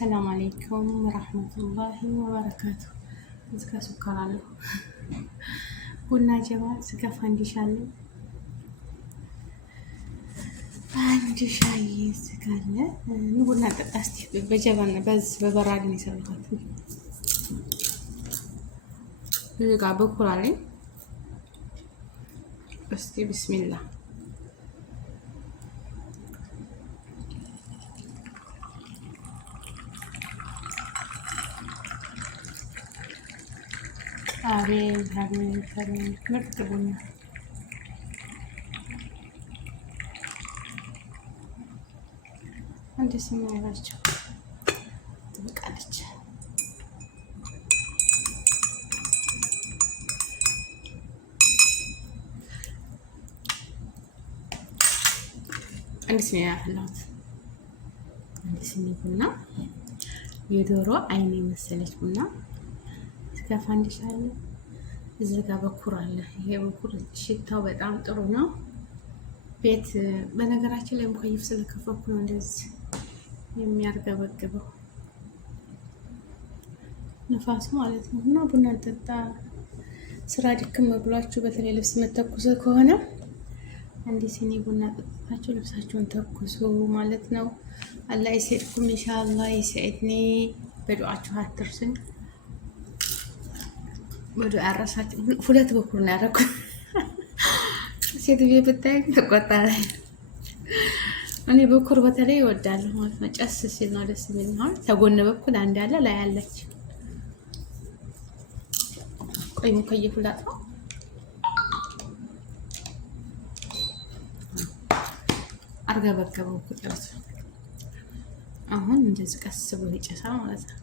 ሰላም አለይኩም ወራህመቱላሂ ወበረካቱ። እዚጋ ሱካር አለው፣ ቡና ጀባ፣ እዚጋ ፋንዲሻ አለው፣ አንድ ሻይ እዚጋ አለ። ቡና ጠጣ እስቲ። በጀባና በበራድ ነው የሰራሁት። እዚጋ በኩል አለኝ። እስቲ ቢስሚላህ አቤት አቤት አቤት ምርጥ ቡና። አንድ ስም ያላቸው ትብቃለች። አንድ ስም ያፈላሁት አንድ ስም ቡና፣ የዶሮ አይን የመሰለች ቡና። እዚጋ ፋንዲሻ አለ፣ እዚጋ በኩር አለ። ይሄ በኩር ሽታው በጣም ጥሩ ነው። ቤት በነገራችን ላይ ሙከይፍ ስለከፈኩ ነው እንደዚህ የሚያርገበግበው ንፋሱ ማለት ነው። እና ቡና ጠጣ። ስራ ድክም ብሏችሁ በተለይ ልብስ መተኩስ ከሆነ አንድ ሲኒ ቡና ጠጥታችሁ ልብሳችሁን ተኩሱ ማለት ነው። አላህ ይስዕድኩም ኢንሻአላህ፣ ይስዕድኒ። በዱዓችሁ አትርሱኝ። በዱዓ አረሳችሁ። ሁለት በኩል ነው ያደረኩት። ሴትዬ ብታይ ትቆጣለች። እኔ በኩር በተለይ እወዳለሁ ማለት ነው። ጨስ ሲል ነው ደስ የሚል ነው። ተጎን በኩል አንድ አለ ላይ አለች። ቆይ ሙከይፍ ላጥፋው። አርገበገበው ቁጥራቱ። አሁን እንደዚህ ቀስ ብሎ ይጨሳል ማለት ነው።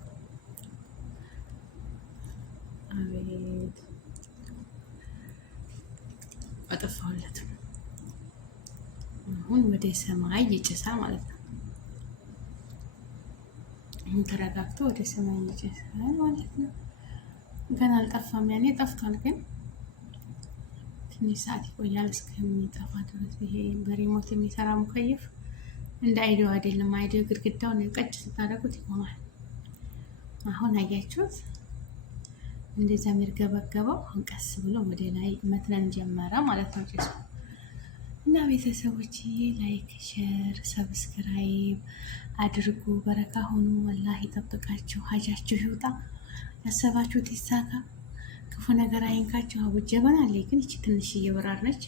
አቤት አጠፋሁለት። አሁን ወደ ሰማይ ይጨሳል ማለት ነው። አሁን ተረጋግቶ ወደ ሰማይ ይጨሳል ማለት ነው። ገና አልጠፋም። ያኔ ጠፍቷል፣ ግን ትንሽ ሰዓት ይቆያል እስከሚጠፋ ድረስ። ይሄ በሪሞት የሚሰራ ሙከይፍ እንደ አይዲዮ አይደለም። አይዲዮ ግድግዳውን ቀጭ ስታደርጉት ይቆማል። አሁን አያችሁት? እንደዛ የሚርገበገበው አሁን ቀስ ብሎ ወደ ላይ መትነን ጀመረ ማለት ነው ጭሱ። እና ቤተሰቦች ላይክ፣ ሼር፣ ሰብስክራይብ አድርጉ። በረካ ሆኑ። አላህ ይጠብቃችሁ። ሀጃችሁ ይውጣ። ያሰባችሁት ይሳካ። ክፉ ነገር አይንካችሁ። አቡ ጀበና አለ፣ ግን እቺ ትንሽ እየበራር ነች።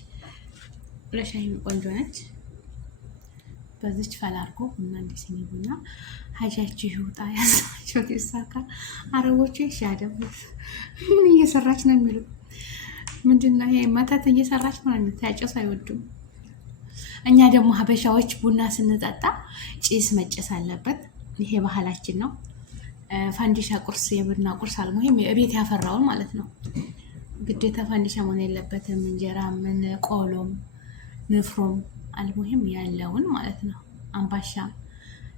ለሻይም ቆንጆ ነች። በዚች ፈላርጎ ቡና እንዲስኒ ቡና ሀጃችሁ ይውጣ። ያሰባችሁት ይሳካ። አረቦቹ ይሻደቡት። ምን እየሰራች ነው የሚሉት? ምንድነው ይሄ? መተት እየሰራች ነው የሚሉት። ያጨሱ አይወዱም። እኛ ደግሞ ሀበሻዎች ቡና ስንጠጣ ጭስ መጨስ አለበት። ይሄ ባህላችን ነው። ፋንዲሻ ቁርስ፣ የቡና ቁርስ አልሙሂም ቤት ያፈራውን ማለት ነው። ግዴታ ፋንዲሻ መሆን የለበትም። እንጀራ ምን ቆሎም ንፍሮም አልሙሂም ያለውን ማለት ነው። አምባሻ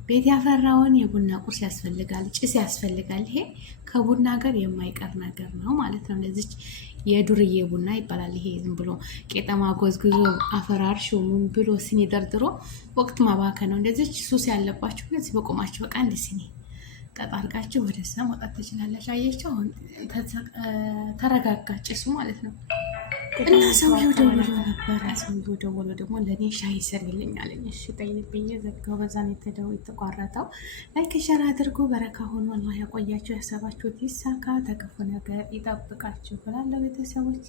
ቤት ያፈራውን የቡና ቁርስ ያስፈልጋል፣ ጭስ ያስፈልጋል። ይሄ ከቡና ጋር የማይቀር ነገር ነው ማለት ነው። እንደዚች የዱርዬ ቡና ይባላል። ይሄ ዝም ብሎ ቄጠማ ጎዝጉዞ አፈራርሾ ምን ብሎ ሲኒ ደርድሮ ወቅት ማባከ ነው። እንደዚች ሱስ ያለባችሁ እንደዚህ በቆማችሁ በቃ እንደ ሲኒ ቀጣርጋችሁ ወደዛ መውጣት ትችላላችሁ። አያችሁ? አሁን ተረጋጋ ጭሱ ማለት ነው። እና ሰውዬው ደውሎ ነበረ። ሰውዬው ደውሎ ደግሞ ለእኔ ሻይ ስሪልኝ አለኝ። እሺ ጠይብኝ ዘጋው። በዛ ነው የተቋረጠው። ላይክ ሸር አድርጉ። በረካ ሆኖ አላህ ያቆያችሁ። ያሰባችሁት ይሳካ። ተክፉ ነገር ይጠብቃችሁ ብላለሁ። ቤተሰቦቼ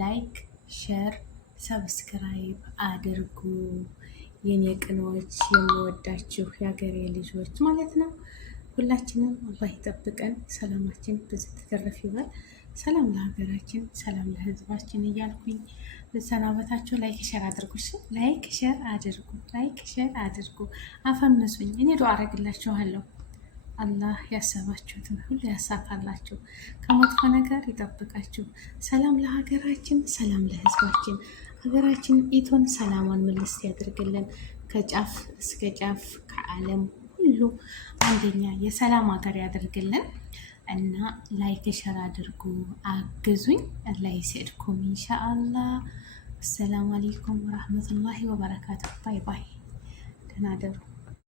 ላይክ ሸር ሰብስክራይብ አድርጉ። የኔ ቅኖች፣ የምወዳችሁ የሀገሬ ልጆች ማለት ነው። ሁላችንም አላህ ይጠብቀን። ሰላማችን ብዙ ተተረፍ ይበል። ሰላም ለሀገራችን፣ ሰላም ለሕዝባችን እያልኩኝ ልሰናበታችሁ። ላይክ ሼር አድርጉ። ላይክ ሼር አድርጉ። ላይክ ሼር አድርጉ። አፈምሱኝ። እኔ ዱዓ አረግላችኋለሁ። አላህ ያሰባችሁትን ሁሉ ያሳካላችሁ፣ ከመጥፎ ነገር ይጠብቃችሁ። ሰላም ለሀገራችን፣ ሰላም ለሕዝባችን። ሀገራችን ኢቶን ሰላሟን መልስ ያድርግልን። ከጫፍ እስከ ጫፍ ከዓለም ሁሉ አንደኛ የሰላም ሀገር ያድርግልን። እና ላይክ ሸር አድርጉ፣ አግዙኝ። አላህ ይስዕድኩም ኢንሻአላህ። አሰላሙ አለይኩም ወራህመቱላሂ ወበረካቱ። ባይ ባይ። ደህና ደሩ።